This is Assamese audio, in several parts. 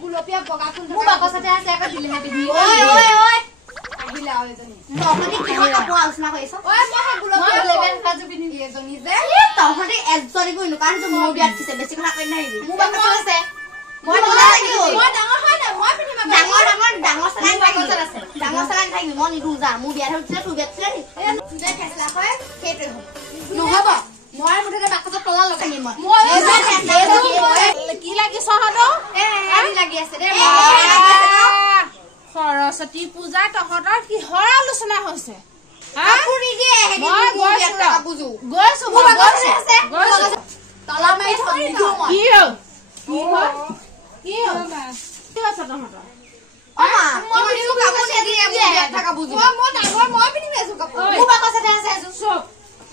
গুলপীয়া বগা ফুল মোৰ বাকচতে আছে আকৌ দিলেহে পিন্ধি ঐ আহিলা এজনী নহনি কিবা কাপোৰ আলোচনা কৰিছ ঐ মই গুলপীয়া লেবেল কাজু পিন্ধি এজনী যে তহতে এজনী কই নুকান যে মোৰ বিয়াত কিছে বেছি কথা কই নাই মোৰ বাকচ আছে মই ডাঙৰ হয় না মই পিন্ধিম ডাঙৰ চালান আছে ডাঙৰ চালান থাকিব মই নিদু যা মোৰ বিয়াত হৈছিল তোৰ বিয়াত ছিল যে ফেছলা হয় কেটে নহব মই মুঠতে বাকচত তলা লগাই মই কি লাগি সহদ এৰি লাগি আছে ৰে সৰস্বতী পূজা তহতৰ কি হৰ আলোচনা হৈছে কাপুৰি দে মই গৈছো কাপুজু গৈছো তলা মাই থৈ দিও মই কি আছে তহতৰ আমা মই দিও কাপুৰ দিয়ে বিয়াত থাকা বুজু মই ডাঙৰ মই পিনি মেছো কাপুৰ মোৰ বাকচতে আছে চব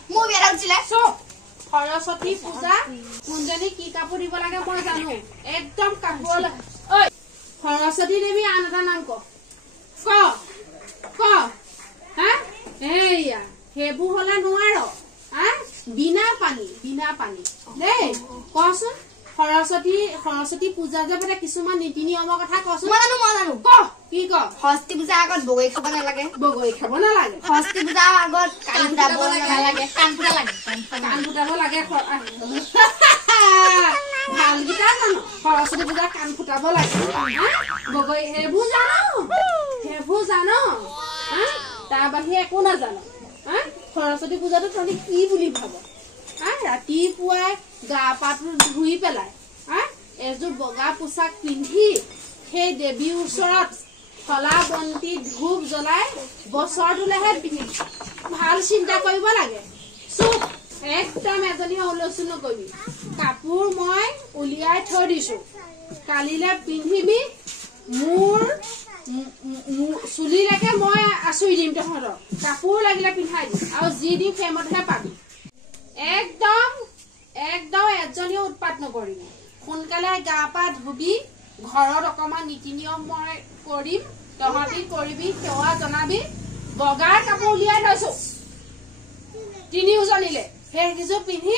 মোৰ বিয়াত হৈছিল চব সৰস্বতী পূজা কোনজনী কি কাপোৰ দিব লাগে মই জানো একদম কাপোৰ ঐ সৰস্বতী দেৱী আন এটা নাম ক হা এইয়া সেইবোৰ হলে নোৱাৰ বিনা পানী দেই কচোন সৰস্বতী পূজা যে পাতে কিছুমান নীতি নিয়মৰ কথা কচোন মই জানো ক কি ক সৰস্বতী পূজা আগত বগৰী খাব নালাগে সৰস্বতী পূজা আগত কাণ ফুটাব নালাগে কাণ ফুটাব লাগে ভালকেইটা জানো সৰস্বতী পূজা কাণ ফুটাব লাগে বগৰী সেইবোৰ জানো তাৰ বাহিৰে একো নাজানো সৰস্বতী পূজাটো তহঁতি কি বুলি ভাব ৰাতিপুৱাই গা পাটো ধুই পেলাই এযোৰ বগা পোছাক পিন্ধি সেই দেৱীৰ ওচৰত ফলা বন্তি ধূপ জ্বলাই বছৰটোলেহে পিন্ধিম ভাল চিন্তা কৰিব লাগে চুপ একদম এজনী হুলস্থুল নকৰিবি কাপোৰ মই উলিয়াই থৈ দিছো কালিলে পিন্ধিবি মোৰ চুলিলৈকে মই আচুৰি দিম তহঁতক কাপোৰ লাগিলে পিন্ধাই দিম আৰু যি দিম সেইমতেহে পাবি একদম এজনীও উৎপাত নকৰিবি সোনকালে গা পা ধুবি ঘৰত অকমান নীতি নিয়ম মই কৰিম তহঁতি কৰিবি সেৱা জনাবি বগাৰ কাপোৰ উলিয়াই লৈছো তিনিওজনীলে সেইকেইযোৰ পিন্ধি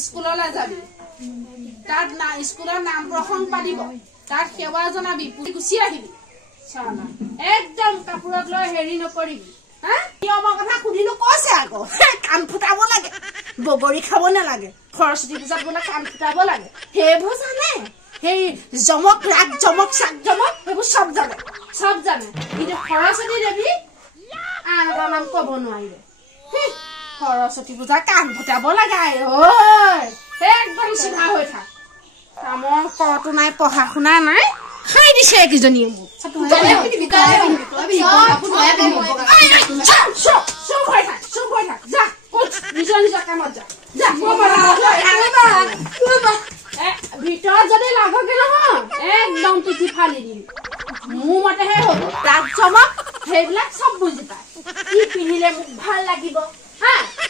স্কুললৈ যাবি তাত স্কুলৰ নাম প্ৰসংগ পাতিব তাত সেৱা জনাবি গুচি আহিবি একদম কাপোৰত লৈ হেৰি নকৰিবি নিয়মৰ কথা সুধিলো কৈছে আকৌ কাণ ফুটাব লাগে বগৰী খাব নালাগে সৰস্বতী পূজাত বোলে কাণ ফুটাব লাগে সেইবোৰ জানে সেই জমক ৰাগ জমক চাক জমক সেইবোৰ চব জানে কিন্তু সৰস্বতী দেৱী আন এটা নাম কব নোৱাৰিলে সৰস্বতী পূজা কাণ ফুটাব লাগে একদম চিধা হৈ থাক কামৰ কৰতো নাই পঢ়া শুনা নাই খাই দিছে এইকেইজনীয়ে মোক নিজৰ কামত যা ভিতৰত যদি লাগকে নহয় একদম পিঠি ফালি দিম মোৰ মতেহে হব ৰাগ জমক সেইবিলাক চব বুজি পায় কি পিন্ধিলে মোক ভাল লাগিব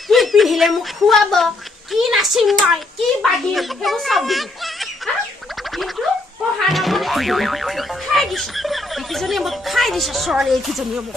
কি পিন্ধিলে মোক খুৱাব কি নাচিম মই কি বাগিম সেইবোৰ চব বুজি কিন্তু পঢ়া নামত খাই দিছে এইকেইজনীয়ে মোক খাই দিছে ছোৱালী এইকেইজনীয়ে মোক